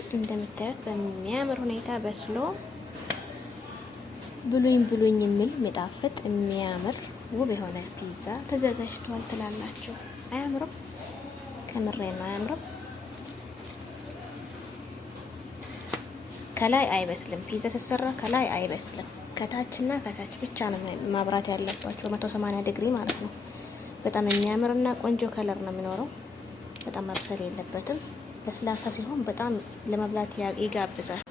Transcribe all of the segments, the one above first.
አሁን እንደምታዩት በሚያምር ሁኔታ በስሎ ብሉኝ የሚል የሚጣፍጥ የሚያምር ውብ የሆነ ፒዛ ተዘጋጅቷል ትላላችሁ። አያምርም? ከምሬ ነው አያምርም? ከላይ አይበስልም። ፒዛ ተሰራ ከላይ አይበስልም። ከታችና ከታች ብቻ ነው ማብራት ያለባቸው 180 ዲግሪ ማለት ነው። በጣም የሚያምርና ቆንጆ ከለር ነው የሚኖረው። በጣም መብሰል የለበትም። ለስላሳ ሲሆን በጣም ለመብላት ይጋብዛል።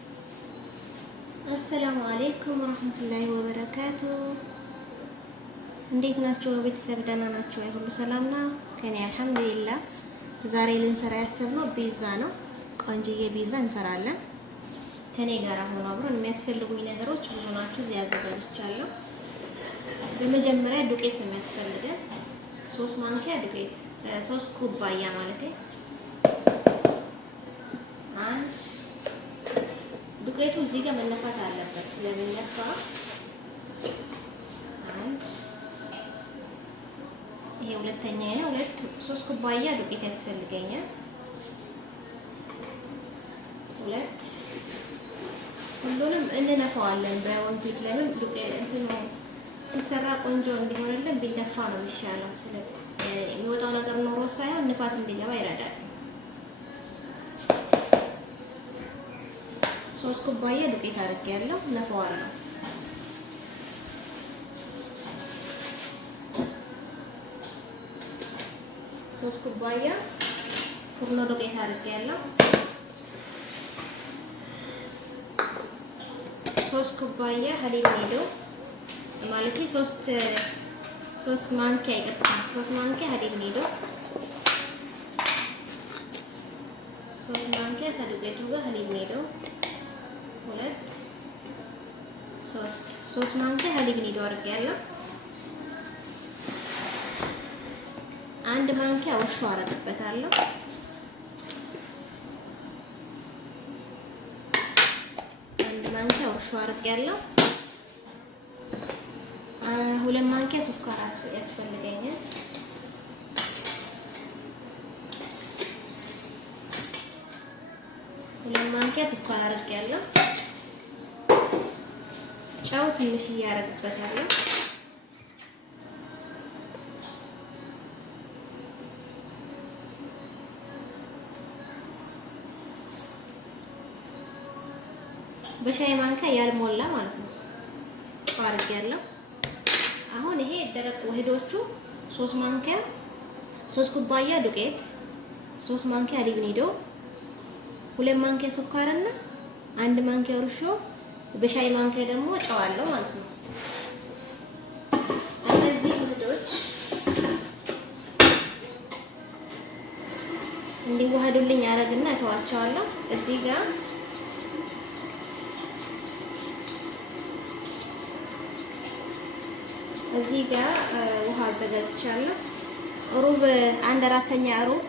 አሰላሙ አለይኩም ወራህመቱላሂ ወበረካቱ። እንዴት ናችሁ ቤተሰብ? ደህና ናችሁ? ሁሉ ሰላም ነው ከኔ አልሐምዱሊላህ። ዛሬ ልንሰራ ያሰብነው ፒዛ ነው። ቆንጆዬ ፒዛ እንሰራለን። ከኔ ጋር ሆኖ አብረን የሚያስፈልጉኝ ነገሮች ብዙ ናቸው። እዚህ አዘጋጅቻለሁ። በመጀመሪያ ዱቄት ነው የሚያስፈልገን። 3 ማንኪያ ዱቄት፣ 3 ኩባያ ማለት ነው። ዱቄቱ እዚህ ጋር መነፋት አለበት። ስለሚነፋ ይሄ ሁለተኛ ነው። 3 ኩባያ ዱቄት ያስፈልገኛል። 2 ሁሉንም እንነፋዋለን በወንፊት። ለምን ዱቄት እንትኑ ሲሰራ ቆንጆ እንዲሆንልን ቢነፋ ነው የሚሻለው። የሚወጣው ነገር ኖሮ ሳይሆን ንፋስ እንዲገባ ይረዳል። 3 ኩባያ ዱቄት አድርጌያለሁ፣ ነፋዋለሁ። ሶስት ኩባያ ፉርኖ ዱቄት አድርጌያለሁ። 3 ኩባያ ሀሊብ ኒዶ ማለት 3 ማንኪያ ይቅርታ፣ 3 ማንኪያ ሀሊብ ኒዶ፣ 3 ማንኪያ ከዱቄቱ ጋር ሀሊብ ኒዶ፣ 3 ማንኪያ ሀሊብ ኒዶ አድርጌያለሁ። 1 ማንኪያ እርሾ አደርግበታለሁ። 1 ማንኪያ እርሾ አድርጌያለሁ። 2 ማንኪያ ስኳር ያስፈልገኛል። 2 ማንኪያ ስኳር አድርጌያለሁ። ጨው ትንሽ እያደረግበታለሁ። በሻይ ማንኪያ ያልሞላ ማለት ነው ጨው አድርጌያለሁ። አሁን ይሄ ደረቅ ውህዶቹ 3 ማንኪያ 3 ኩባያ ዱቄት፣ 3 ማንኪያ ሀሊብ ኒዶ፣ 2 ማንኪያ ስኳርና 1 ማንኪያ እርሾ፣ በሻይ ማንኪያ ደግሞ ጨው አለው ማለት ነው። እነዚህ ውህዶች እንዲዋሃዱልኝ አረግና እተዋቸዋለሁ። እዚህ ጋር ውሃ አዘጋጅቻለሁ። ሩብ 1/4 ሩብ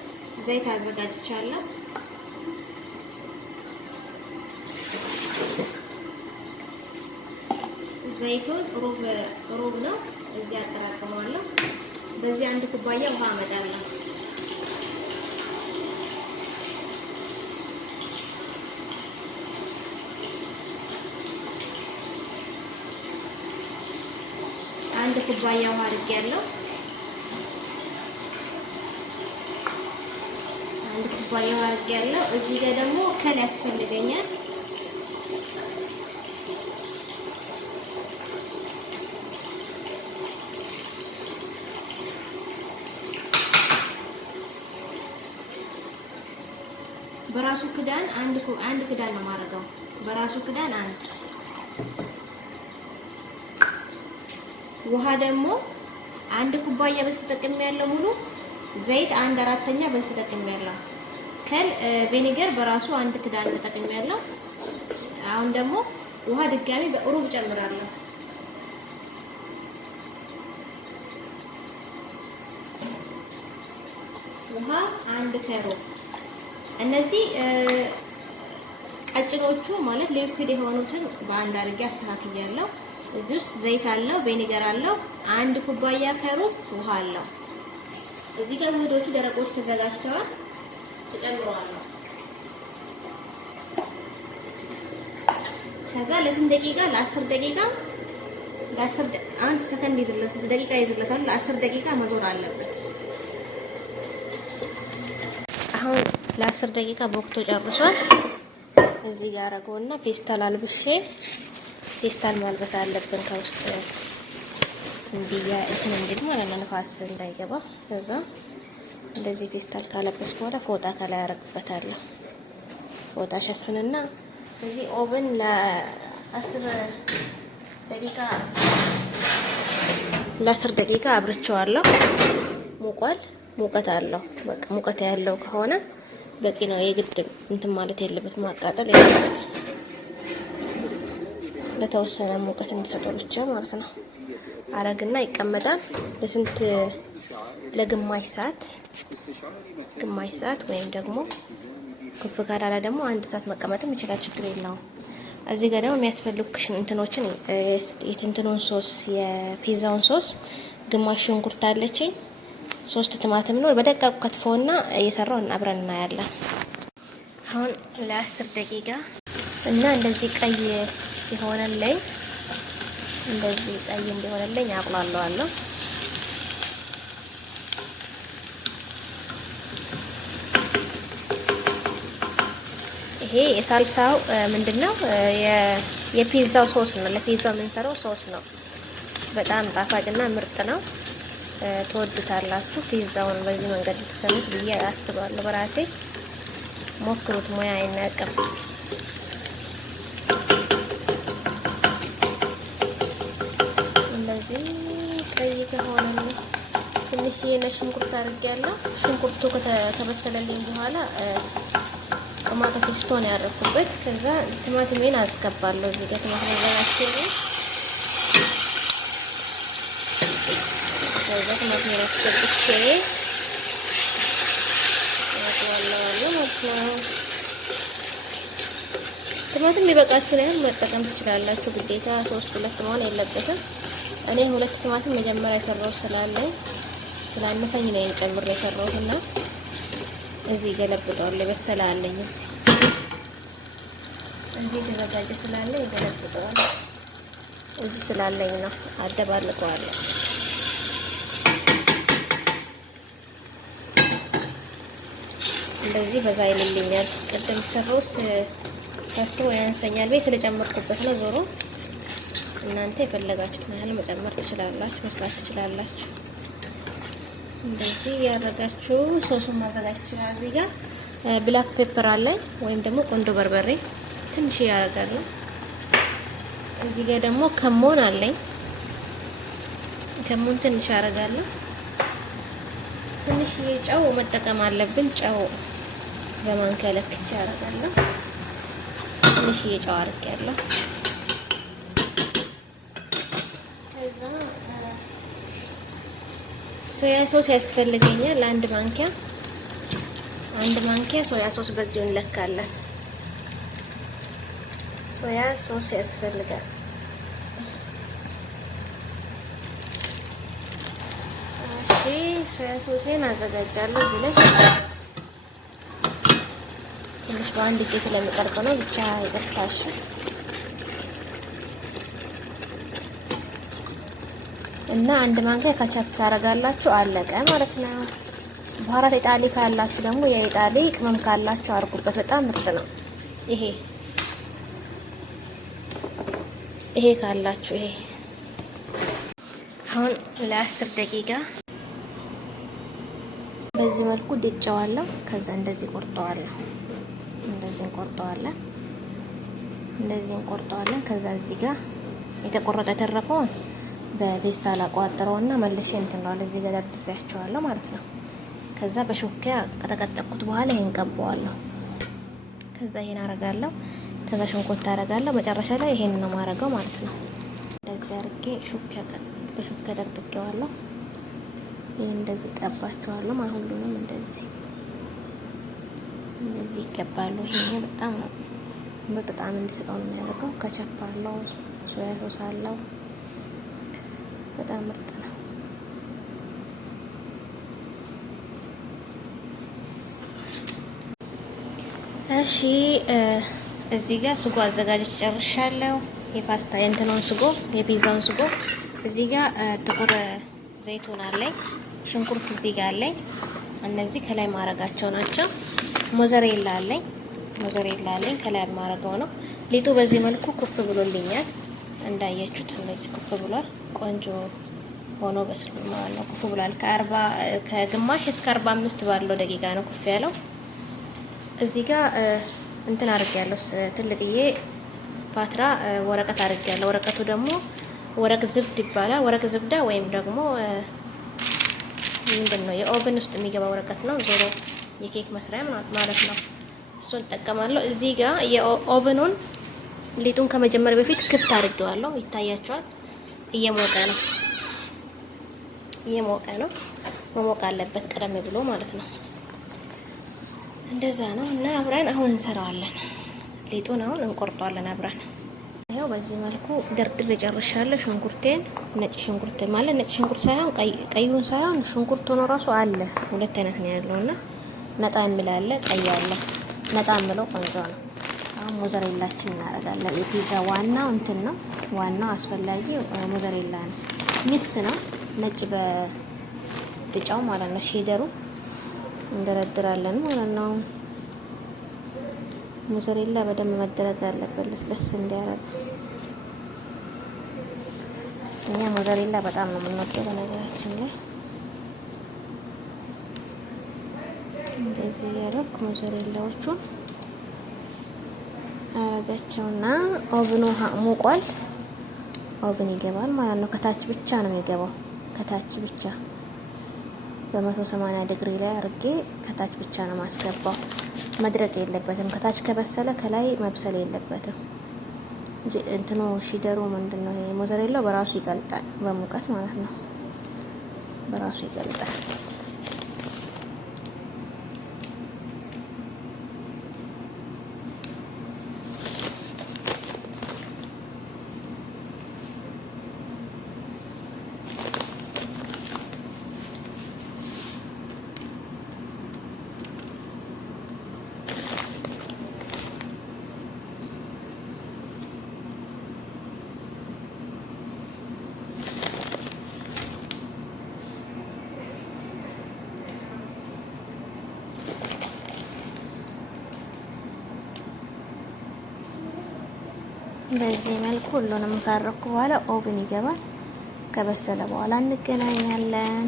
ዘይት አዘጋጅቻለሁ። ዘይቱን ሩብ ነው እዚህ አጠራቅመዋለሁ። በዚህ 1 ኩባያ ውሃ አመጣለሁ። አንድ ኩባያ ውሃ አድርጌያለሁ። 1 ኩባያ ውሃ አድርጌያለሁ። እዚህ ጋር ደግሞ ከል ያስፈልገኛል። በራሱ ክዳን አንድ ክዳን ነው የማደርገው። በራሱ ክዳን 1 ውሃ ደግሞ 1 ኩባያ በስ ተጠቅሜያለሁ። ሙሉ ዘይት 1/4 በስ ተጠቅሜያለሁ። ከል ቪኒገር በራሱ 1 ክዳን ተጠቅሜያለሁ። አሁን ደግሞ ውሃ ድጋሚ በሩብ ጨምራለሁ። ውሃ 1 ከሩብ። እነዚህ ቀጭኖቹ ማለት ሊኩዊድ የሆኑትን በአንድ አድርጌ አስተካክያለሁ። እዚህ ውስጥ ዘይት አለው፣ ቪኒገር አለው፣ 1 ኩባያ ከሩብ ውሃ አለው። እዚህ ጋር ውህዶቹ ደረቆች ተዘጋጅተዋል። ተጨምረዋለሁ። ከዛ ለስንት ደቂቃ? ለ10 ደቂቃ አንድ ሰከንድ ደቂቃ ይዝለታል። ለ10 ደቂቃ መዞር አለበት። አሁን ለ10 ደቂቃ ቦክቶ ጨርሷል። እዚህ ጋር አረገውና ፔስታል አልብሼ ፔስታል ማልበስ አለብን ከውስጥ እንዲያ እንትን እንዲል ማለት ነው፣ ንፋስ እንዳይገባ። ከዛ እንደዚህ ፔስታል ካለበስ በኋላ ፎጣ ከላይ አረግበታለሁ። ፎጣ ሸፍንና እዚህ ኦቨን ለ10 ደቂቃ አብርቼዋለሁ። ሙቋል፣ ሙቀት አለው። በቃ ሙቀት ያለው ከሆነ በቂ ነው። የግድ እንትን ማለት የለበትም፣ ማቃጠል የለበትም። ለተወሰነ ሙቀት እንዲሰጠው ብቻ ማለት ነው። አረግና ይቀመጣል ለስንት? ለግማሽ ሰዓት ወይም ደግሞ ክፍ ካላላ ደግሞ 1 ሰዓት መቀመጥም ይችላል፣ ችግር የለውም። እዚህ ጋር ደግሞ የሚያስፈልጉሽ እንትኖችን የትንትኑን ሶስ፣ የፒዛውን ሶስ፣ ግማሽ ሽንኩርት አለችኝ፣ 3 ቲማቲም ነው በደቃቁ ከትፎና እየሰራው አብረን እናያለን። አሁን ለ10 ደቂቃ እና እንደዚህ ቀይ ሲሆንልኝ አቁላለዋለሁ። ይሄ የሳልሳው ምንድነው? የፒዛው ሶስ ነው። ለፒዛው የምንሰራው ሶስ ነው። በጣም ጣፋጭና ምርጥ ነው። ትወዱታላችሁ። ፒዛውን በዚህ መንገድ ልትሰሩት ብዬ አስባለሁ። በራሴ ሞክሩት፣ ሙያ አይናቅም። እንደዚህ ቀይ ከሆነ ትንሽ ሽንኩርት አድርጌያለሁ። ሽንኩርቱ ከተበሰለልኝ በኋላ ቶማቶ ፔስቶ ነው ያደረኩበት። ከዛ ቲማቲሜን አስገባለሁ። እዚህ ጋር ቲማቲም አዘጋጅቼ ቲማቲሜን አስገብቼ ቲማቲም ሊበቃችሁ ላይ መጠቀም ትችላላችሁ። ግዴታ 3-2 መሆን የለበትም። እኔ 2 ቲማቲም መጀመሪያ የሰራው ስላነሰኝ ነው ጨምሬ የሰራሁትና እዚህ ገለብጠዋለሁ። በሰላ አለኝ እዚህ ተዘጋጀ ስላለ ገለብጠዋለሁ። እዚህ ስላለኝ ነው አደባልቀዋለሁ። እንደዚህ በዛ ይልልኛል። ቅድም ሰራውስ ሳስበው ያንሰኛል። ቤት ስለጨመርኩበት ነው። ዞሮ እናንተ የፈለጋችሁትን ያህል መጨመር ትችላላችሁ፣ መስራት ትችላላችሁ። እንደዚህ ያደረጋችሁ ሶሱን ማዘጋጀት ትችላላችሁ። እዚህ ጋር ብላክ ፔፐር አለኝ ወይም ደግሞ ቆንጆ በርበሬ ትንሽ ያደርጋለሁ። እዚህ ጋር ደግሞ ከሞን አለኝ። ከሞን ትንሽ ያደርጋለሁ። ትንሽ ጨው መጠቀም አለብን። ጨው በማንኪያ ለክቼ ያደርጋለሁ። ትንሽ ጨው አድርጌያለሁ። ከዛ ሶያ ሶስ ያስፈልገኛል። አንድ ማንኪያ ሶያ ሶስ በዚሁ እንለካለን። ሶያ ሶስ ያስፈልጋል። እሺ ሶያ ሶሴን አዘጋጃለሁ። እዚህ ላይ ትንሽ በአንድ እጄ ስለሚቀርብ ነው ብቻ ይቅርታሽ። እና አንድ ማንኪያ ካቻፕ ታረጋላችሁ። አለቀ ማለት ነው። በኋላ ኢጣሊ ካላችሁ ደግሞ የኢጣሊ ቅመም ካላችሁ አርጉበት። በጣም ምርጥ ነው። ይሄ ካላችሁ አሁን ለ10 ደቂቃ በዚህ መልኩ ድጨዋለሁ። ከዛ እንደዚህ ቆርጠዋለሁ። እንደዚህ እንቆርጠዋለን። ከዛ እዚህ ጋር የተቆረጠ የተረፈውን በፔስታል አቋጥረውና መልሼ እንትን ነው እዚህ ጋር ደብያቸዋለሁ ማለት ነው። ከዛ በሾኪያ ከተቀጠቅኩት በኋላ ይሄን ቀባዋለሁ። ከዛ ይሄን አረጋለሁ። ከዛ ሽንኩርት አረጋለሁ። መጨረሻ ላይ ይሄን ነው ማረጋው ማለት ነው። እንደዚህ አርጌ በሾኪያ ጠቅጥቀዋለሁ። ይሄን እንደዚህ ቀባቸዋለሁ ማለት ሁሉንም እንደዚህ ይቀባሉ። ይሄን በጣም በጣም እንዲሰጠው ነው የሚያደርገው። ከቻፕ አለው፣ ሶያ ሶስ አለው። በጣም ምርጥ ነው። እሺ እዚህ ጋር ስጎ አዘጋጅቼ ጨርሻለሁ። የፓስታ የእንትኑን ስጎ የፒዛውን ስጎ እዚህ ጋር ጥቁር ዘይቱን አለኝ፣ ሽንኩርት እዚህ ጋር አለኝ። እነዚህ ከላይ ማረጋቸው ናቸው። ሞዘሬላ አለኝ ከላይ ማረጋው ነው። ሊጡ በዚህ መልኩ ኩፍ ብሎልኛል። እንዳያችሁት እንደዚህ ኩፍ ብሏል። ቆንጆ ሆኖ በስሎ ማለት ነው። ኩፍ ብሏል። ከግማሽ እስከ 45 ባለው ደቂቃ ነው ኩፍ ያለው። እዚህ ጋር እንትን አድርጌያለሁ። ትልቅዬ ፓትራ ወረቀት አድርጌያለሁ። ወረቀቱ ደግሞ ወረቅ ዝብድ ይባላል። ወረቅ ዝብዳ ወይም ደግሞ ምንድነው የኦቨን ውስጥ የሚገባ ወረቀት ነው። ዞሮ የኬክ መስሪያ ማለት ነው። እሱን እጠቀማለሁ። እዚህ ጋር የኦቨኑን ሊጡን ከመጀመር በፊት ክፍት አድርጌዋለሁ። ይታያቸዋል። እየሞቀ ነው። መሞቅ አለበት ቀደም ብሎ ማለት ነው። እንደዛ ነው እና አብረን አሁን እንሰራዋለን። ሊጡን አሁን እንቆርጠዋለን አብረን። ይሄው በዚህ መልኩ ድርድር ጨርሻለሁ። ሽንኩርቴን ነጭ ሽንኩርት ማለት ነጭ ሽንኩርት ሳይሆን ቀዩን ሳይሆን ሽንኩርት ሆኖ ራሱ አለ። ሁለት አይነት ነው ያለውና ነጣ የሚል አለ፣ ቀይ አለ። ነጣ የምለው ቆንጆ ነው። አሁን ሞዘሬላችን እናደርጋለን። የፒዛ ዋናው እንትን ነው። ዋናው አስፈላጊ ሞዘሬላ ነው። ሚክስ ነው። ነጭ በቢጫው ማለት ነው። ሼደሩ እንደረድራለን ማለት ነው። ሞዘሬላ በደንብ መደረግ አለበት ለስለስ እንዲያረግ። እኛ ሞዘሬላ በጣም ነው የምንወደው በነገራችን ላይ። እንደዚህ ያደረኩ ሞዘሬላዎቹን አረጋቸውና ኦቭኑ ሙቋል። ኦቭን ይገባል ማለት ነው። ከታች ብቻ ነው የሚገባው። ከታች ብቻ በ180 ዲግሪ ላይ አድርጌ ከታች ብቻ ነው ማስገባው። መድረቅ የለበትም። ከታች ከበሰለ ከላይ መብሰል የለበትም። እንትኑ ሺደሩ ምንድነው? ይሄ ሞዘሬላው በራሱ ይቀልጣል፣ በሙቀት ማለት ነው። በራሱ ይቀልጣል። በዚህ መልኩ ሁሉንም ካረኩ በኋላ ኦቭን ይገባል። ከበሰለ በኋላ እንገናኛለን።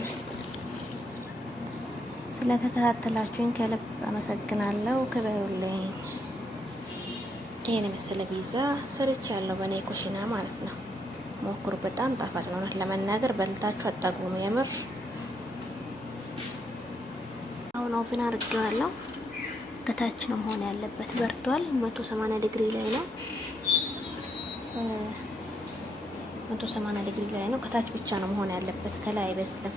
ስለተከታተላችሁኝ ከልብ አመሰግናለሁ። ክበሩልኝ። ይሄን የመሰለ ፒዛ ሰርቻለሁ በኔ ኩሽና ማለት ነው። ሞክሩ። በጣም ጣፋጭ ነው። ለመናገር በልታችሁ አጣግቡ። የምር አሁን ኦቭን አድርጌዋለሁ። ከታች ነው መሆን ያለበት። በርቷል። 180 ዲግሪ ላይ ነው። 180 ዲግሪ ላይ ነው። ከታች ብቻ ነው መሆን ያለበት። ከላይ አይበስልም።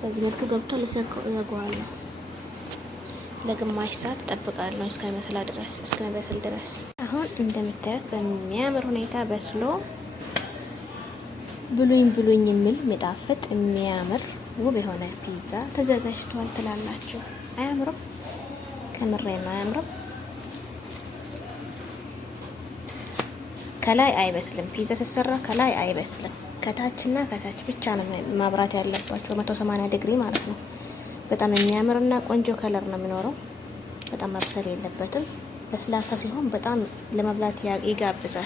በዚህ መልኩ ገብቷል። እዘጋዋለሁ። ለግማሽ ሰዓት ጠብቃለሁ እስከሚበስል ድረስ። አሁን እንደምታዩት በሚያምር ሁኔታ በስሎ ብሉኝ የሚል የሚጣፍጥ የሚያምር ውብ የሆነ ፒዛ ተዘጋጅቷል ትላላችሁ። አያምርም? ከምሬ ነው አያምርም? ከላይ አይበስልም። ፒዛ ሲሰራ ከላይ አይበስልም። ከታችና ከታች ብቻ ነው ማብራት ያለባቸው። 180 ዲግሪ ማለት ነው። በጣም የሚያምርና ቆንጆ ከለር ነው የሚኖረው። በጣም መብሰል የለበትም። ለስላሳ ሲሆን በጣም ለመብላት ይጋብዛል።